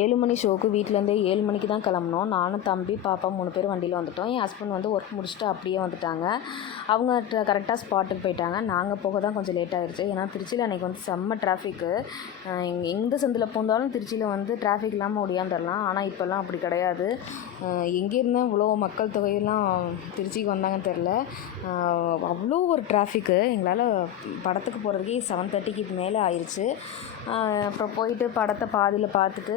ஏழு மணி ஷோக்கு வீட்டிலேருந்தே ஏழு மணிக்கு தான் கிளம்புனோம். நானும் தம்பி பாப்பா மூணு பேர் வண்டியில் வந்துட்டோம். என் ஹஸ்பண்ட் வந்து ஒர்க் முடிச்சுட்டு அப்படியே வந்துட்டாங்க. அவங்க கரெக்டாக ஸ்பாட்டுக்கு போயிட்டாங்க. நாங்கள் போக தான் கொஞ்சம் லேட் ஆகிடுச்சு ஏன்னா திருச்சியில் அன்றைக்கி வந்து செம்ம டிராஃபிக்கு எங் எந்த சந்தில் பூந்தாலும் திருச்சியில் வந்து டிராஃபிக் இல்லாமல் ஒடியாந்துடலாம் ஆனால் இப்போல்லாம் அப்படி கிடையாது. எங்கேருந்து இவ்வளோ மக்கள் தொகையெல்லாம் திருச்சிக்கு வந்தாங்கன்னு தெரில அவ்வளோ ஒரு டிராஃபிக்கு எங்களால் படத்துக்கு போகிறதுக்கே செவன் தேர்ட்டிக்கு மேலே ஆயிடுச்சு அப்புறம் போயிட்டு படத்தை பாதியில் பார்த்துட்டு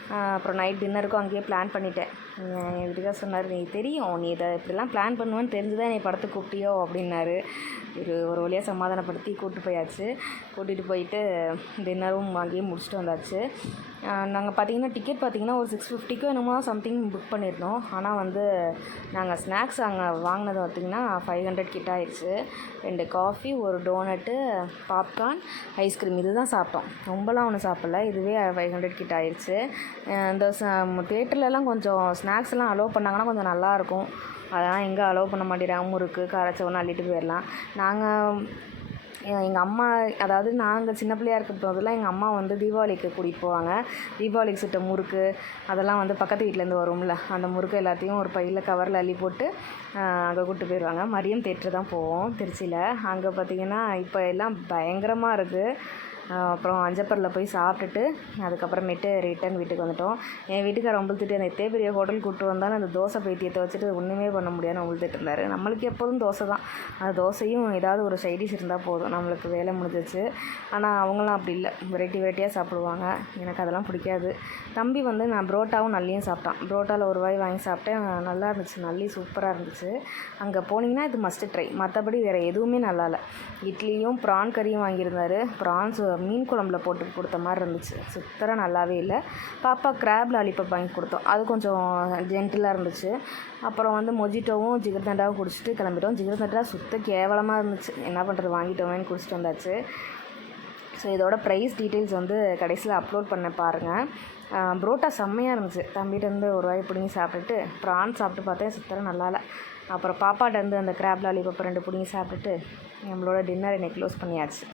அப்புறம் நைட் டின்னருக்கும் அங்கேயே பிளான் பண்ணிட்டேன். என் வீட்டுக்காக சொன்னார் நீ தெரியும் நீ இதை இப்படிலாம் பிளான் பண்ணுவேன்னு தெரிஞ்சு தான் நீ படத்துக்கு கூப்பிட்டியோ அப்படின்னாரு. ஒரு ஒரு வழியாக சமாதானப்படுத்தி கூப்பிட்டு போயாச்சு. கூட்டிகிட்டு போயிட்டு டின்னரும் அங்கேயே முடிச்சுட்டு வந்தாச்சு. நாங்கள் பார்த்தீங்கன்னா டிக்கெட் பார்த்தீங்கன்னா ஒரு சிக்ஸ் ஃபிஃப்டிக்கோ என்னமோ சம்திங் புக் பண்ணியிருந்தோம். ஆனால் வந்து நாங்கள் ஸ்நாக்ஸ் அங்கே வாங்கினது பார்த்திங்கன்னா ஃபைவ் ஹண்ட்ரட் கிட்ட ஆயிடுச்சு. ரெண்டு காஃபி ஒரு டோனட்டு பாப்கார்ன் ஐஸ்கிரீம் இது தான் சாப்பிட்டோம். ரொம்பலாம் ஒன்றும் சாப்பிடல. இதுவே ஃபைவ் ஹண்ட்ரட் கிட்ட ஆயிடுச்சு. இந்த தேட்டர்லலாம் கொஞ்சம் ஸ்நாக்ஸ்லாம் அலோவ் பண்ணாங்கன்னா கொஞ்சம் நல்லாயிருக்கும் அதெல்லாம் எங்கே அலோவ் பண்ண மாட்டேறாங்க முறுக்கு காரச்சவன்னு அள்ளிட்டு போயிடலாம் நாங்கள் எங்கள் அம்மா அதாவது நாங்கள் சின்ன பிள்ளையா இருக்க போதெல்லாம் எங்கள் அம்மா வந்து தீபாவளிக்கு கூட்டிகிட்டு போவாங்க. தீபாவளிக்கு சுட்ட முறுக்கு அதெல்லாம் வந்து பக்கத்து வீட்டிலேருந்து வரும்ல. அந்த முறுக்கு எல்லாத்தையும் ஒரு பையில் கவரில் அள்ளி போட்டு அங்கே கூப்பிட்டு போயிடுவாங்க மரியம் தேட்ரு தான் போவோம் திருச்சியில். அங்கே பார்த்திங்கன்னா இப்போ எல்லாம் பயங்கரமாக இருக்குது அப்புறம் அஞ்சப்பரில் போய் சாப்பிட்டுட்டு அதுக்கப்புறமேட்டு ரிட்டன் வீட்டுக்கு வந்துட்டோம். என் வீட்டுக்கார திட்டு அந்த எத்தே பெரிய ஹோட்டல் கூப்பிட்டு வந்தாலும் அந்த தோசை பைத்தியத்தை வச்சுட்டு ஒன்றுமே பண்ண முடியாதுன்னு உழுதுட்டு இருந்தார். நம்மளுக்கு எப்போதும் தோசை தான். அந்த தோசையும் ஏதாவது ஒரு சைடிஷ் இருந்தால் போதும். நம்மளுக்கு வேலை முடிஞ்சிச்சு. ஆனால் அவங்களாம் அப்படி இல்லை. வெரைட்டி வெரைட்டியாக சாப்பிடுவாங்க. எனக்கு அதெல்லாம் பிடிக்காது. தம்பி வந்து நான் புரோட்டாவும் நல்லியும் சாப்பிட்டான். புரோட்டாவில் ஒரு வாய் வாங்கி சாப்பிட்டேன். நல்லா இருந்துச்சு. நல்லி சூப்பராக இருந்துச்சு. அங்கே போனீங்கன்னா இது மஸ்ட்டு ட்ரை மற்றபடி வேறு எதுவுமே நல்லா இல்லை. இட்லியும் ப்ரான் கறியும் வாங்கியிருந்தாரு. ப்ரான்ஸ் மீன் குழம்புல போட்டு கொடுத்த மாதிரி இருந்துச்சு. சுத்தரம் நல்லாவே இல்லை. பாப்பா கிராப் லாலிபப் வாங்கி கொடுத்தோம். அது கொஞ்சம் ஜென்டிலாக இருந்துச்சு. அப்புறம் வந்து மொஜிட்டோவும் ஜிகர்தண்டாவும் குடிச்சிட்டு கிளம்பிட்டோம். ஜிகர்தண்டா சுத்த கேவலமாக இருந்துச்சு. என்ன பண்ணுறது வாங்கிட்டோமேன்னு குடிச்சிட்டு வந்தாச்சு. ஸோ இதோட ப்ரைஸ் டீட்டெயில்ஸ் வந்து கடைசியில் அப்லோட் பண்ண பாருங்கள் புரோட்டா செம்மையாக இருந்துச்சு. தம்பிகிட்டேருந்து ஒரு வாய் பிடிங்கி சாப்பிட்டுட்டு ப்ரான் சாப்பிட்டு பார்த்தேன் சுத்தரம் நல்லா இல்லை. அப்புறம் பாப்பாட்டேருந்து அந்த கிராப் லாலிபப் ரெண்டு பிடிங்கி சாப்பிட்டுட்டு நம்மளோட டின்னர் என்னை க்ளோஸ் பண்ணியாச்சு.